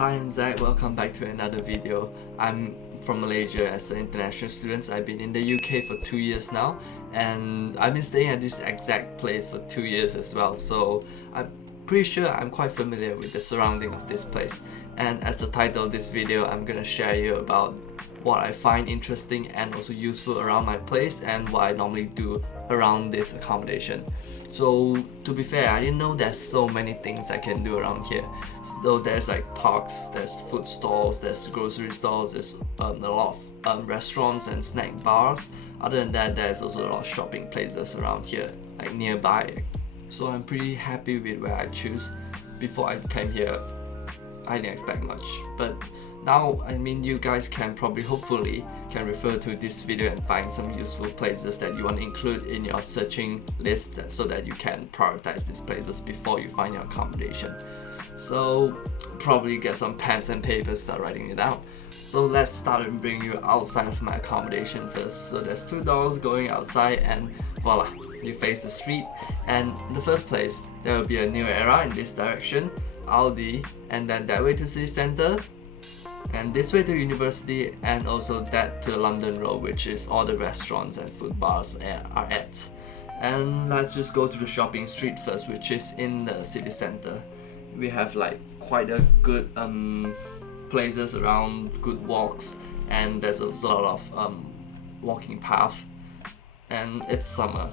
Hi, I'm Zach. Welcome back to another video. I'm from Malaysia as an international student. I've been in the UK for 2 years now, and I've been staying at this exact place for 2 years as well. So I'm pretty sure I'm quite familiar with the surrounding of this place. And as the title of this video, I'm gonna share you about what I find interesting and also useful around my place and what I normally do around this accommodation. So to be fair, I didn't know there's so many things I can do around here. So there's like parks, there's food stalls, there's grocery stores, there's a lot of restaurants and snack bars. Other than that, there's also a lot of shopping places around here, like nearby. So I'm pretty happy with where I choose. Before I came here, I didn't expect much, but now, I mean, you guys can probably, hopefully, can refer to this video and find some useful places that you want to include in your searching list so that you can prioritize these places before you find your accommodation. So, probably get some pens and papers, start writing it down. So let's start and bring you outside of my accommodation first. So there's two doors going outside and voila, you face the street. And in the first place, there will be a new era in this direction, Aldi, and then that way to city centre, and this way to university, and also that to London Road, which is all the restaurants and food bars are at. And let's just go to the shopping street first, which is in the city centre. We have like quite a good places around, good walks, and there's also a lot of walking path. And it's summer,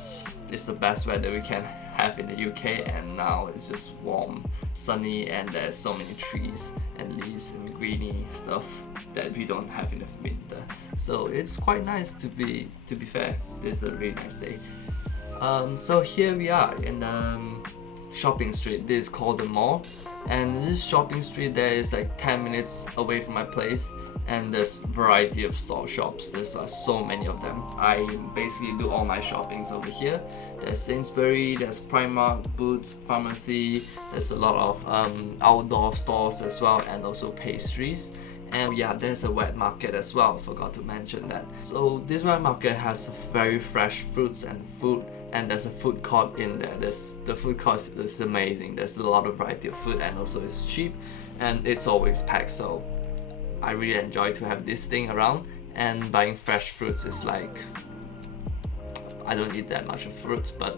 it's the best weather we can have in the UK, and now it's just warm, sunny, and there's so many trees and leaves and greeny stuff that we don't have in the winter. So it's quite nice to be fair. This is a really nice day. So here we are in shopping street. This is called the mall, and this shopping street there is like 10 minutes away from my place, and there's a variety of store shops. There's so many of them. I basically do all my shoppings over here. There's Sainsbury's, there's Primark, Boots, Pharmacy. There's a lot of outdoor stores as well, and also pastries. And yeah, there's a wet market as well, forgot to mention that. So this wet market has very fresh fruits and food, and there's a food court in there. The food court is amazing. There's a lot of variety of food, and also it's cheap, and it's always packed. So I really enjoy to have this thing around, and buying fresh fruits is like, I don't eat that much of fruits, but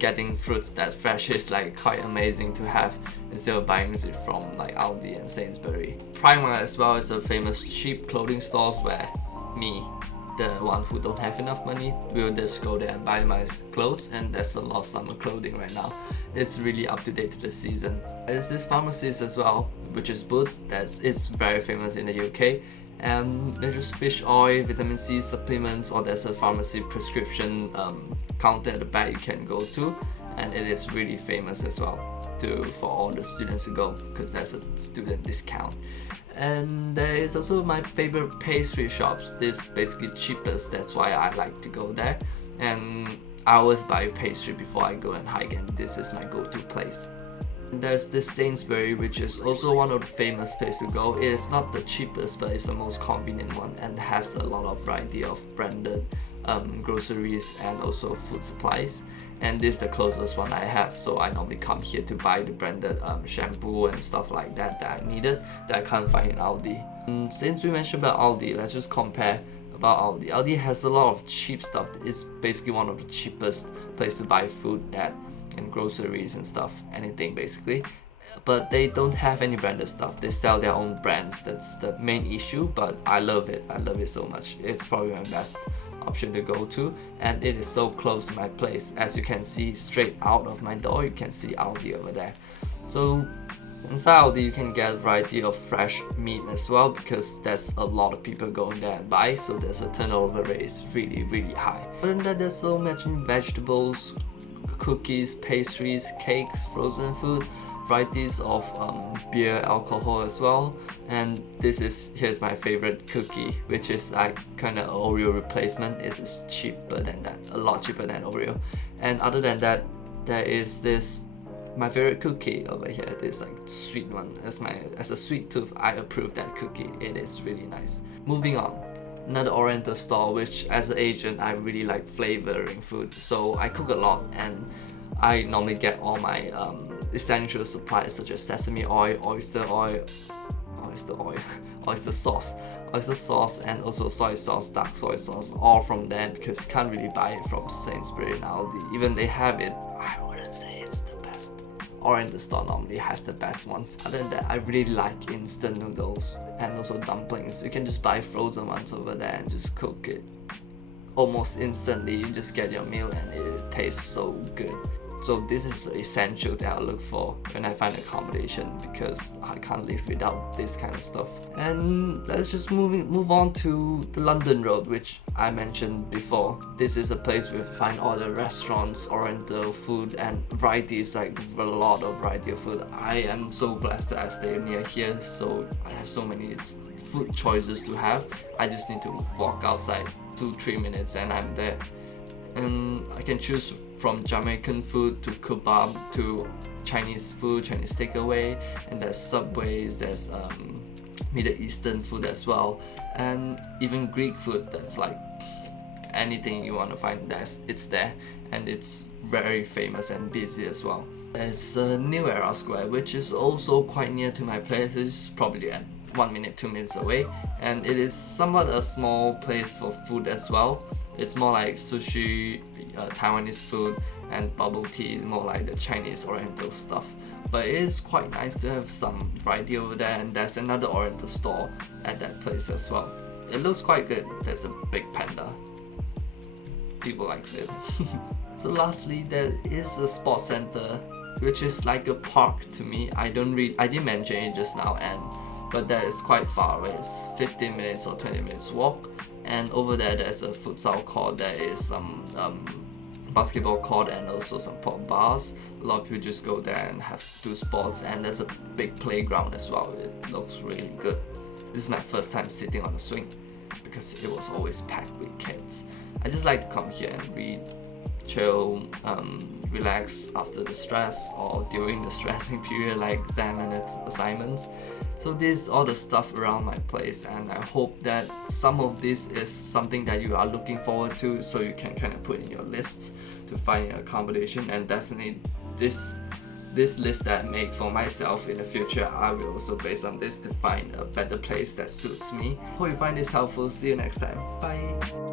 getting fruits that fresh is like quite amazing to have instead of buying it from like Aldi and Sainsbury. Primark as well is a famous cheap clothing stores where me, the one who don't have enough money, will just go there and buy my clothes, and there's a lot of summer clothing right now. It's really up to date to the season. There's this pharmacist as well, which is Boots. It's very famous in the UK. And there's just fish oil, vitamin C supplements, or there's a pharmacy prescription counter at the back you can go to, and it is really famous as well for all the students to go because there's a student discount. And there is also my favorite pastry shops. This basically cheapest, that's why I like to go there. And I always buy pastry before I go and hike, and this is my go-to place. There's this Sainsbury, which is also one of the famous places to go. It is not the cheapest, but it's the most convenient one, and has a lot of variety of branded groceries and also food supplies. And this is the closest one I have, so I normally come here to buy the branded shampoo and stuff like that I needed that I can't find in Aldi. And since we mentioned about Aldi, let's just compare about Aldi. Aldi has a lot of cheap stuff. It's basically one of the cheapest places to buy food at, and groceries and stuff, anything basically. But they don't have any branded stuff. They sell their own brands. That's the main issue, but I love it so much. It's probably my best option to go to, and it is so close to my place. As you can see straight out of my door, you can see Aldi over there. So inside Aldi you can get a variety of fresh meat as well, because there's a lot of people going there and buy, so there's a turnover rate is really high. Other than that, there's so much vegetables, cookies, pastries, cakes, frozen food, varieties of beer, alcohol as well. And here's my favorite cookie, which is like kind of Oreo replacement. It's cheaper than that, a lot cheaper than Oreo. And other than that, there is this my favorite cookie over here. This like sweet one. As a sweet tooth, I approve that cookie. It is really nice. Moving on. Another Oriental store, which as an Asian I really like flavoring food, so I cook a lot, and I normally get all my essential supplies such as sesame oil, oyster oil, oyster sauce, and also soy sauce, dark soy sauce, all from there, because you can't really buy it from Sainsbury's and Aldi. Even they have it, I wouldn't say it's the best. Oriental store normally has the best ones. Other than that, I really like instant noodles and also dumplings. You can just buy frozen ones over there and just cook it almost instantly. You just get your meal and it tastes so good. So this is essential that I look for when I find accommodation, because I can't live without this kind of stuff. And let's just move on to the London Road, which I mentioned before. This is a place where you find all the restaurants, Oriental food, and varieties, like a lot of variety of food. I am so blessed that I stay near here, so I have so many food choices to have. I just need to walk outside 2-3 minutes and I'm there. And I can choose from Jamaican food to kebab to Chinese food, Chinese takeaway, and there's Subways, there's Middle Eastern food as well, and even Greek food. That's like anything you want to find, it's there, and it's very famous and busy as well. There's a New Era Square, which is also quite near to my place. It's probably at 1 minute, 2 minutes away, and it is somewhat a small place for food as well. It's more like sushi, Taiwanese food, and bubble tea, more like the Chinese Oriental stuff. But it is quite nice to have some variety over there, and there's another Oriental store at that place as well. It looks quite good. There's a big panda. People likes it. So lastly, there is a sports center, which is like a park to me. I didn't mention it just now, but that is quite far away. It's 15 minutes or 20 minutes walk. And over there's a futsal court, there is some basketball court, and also some pop bars. A lot of people just go there and do sports, and there's a big playground as well. It looks really good. This is my first time sitting on a swing, because it was always packed with kids. I just like to come here and read, chill, relax after the stress or during the stressing period like exam and assignments. So this is all the stuff around my place, and I hope that some of this is something that you are looking forward to, so you can kind of put in your lists to find your accommodation. And definitely this list that I make for myself in the future, I will also base on this to find a better place that suits me. Hope you find this helpful. See you next time. Bye.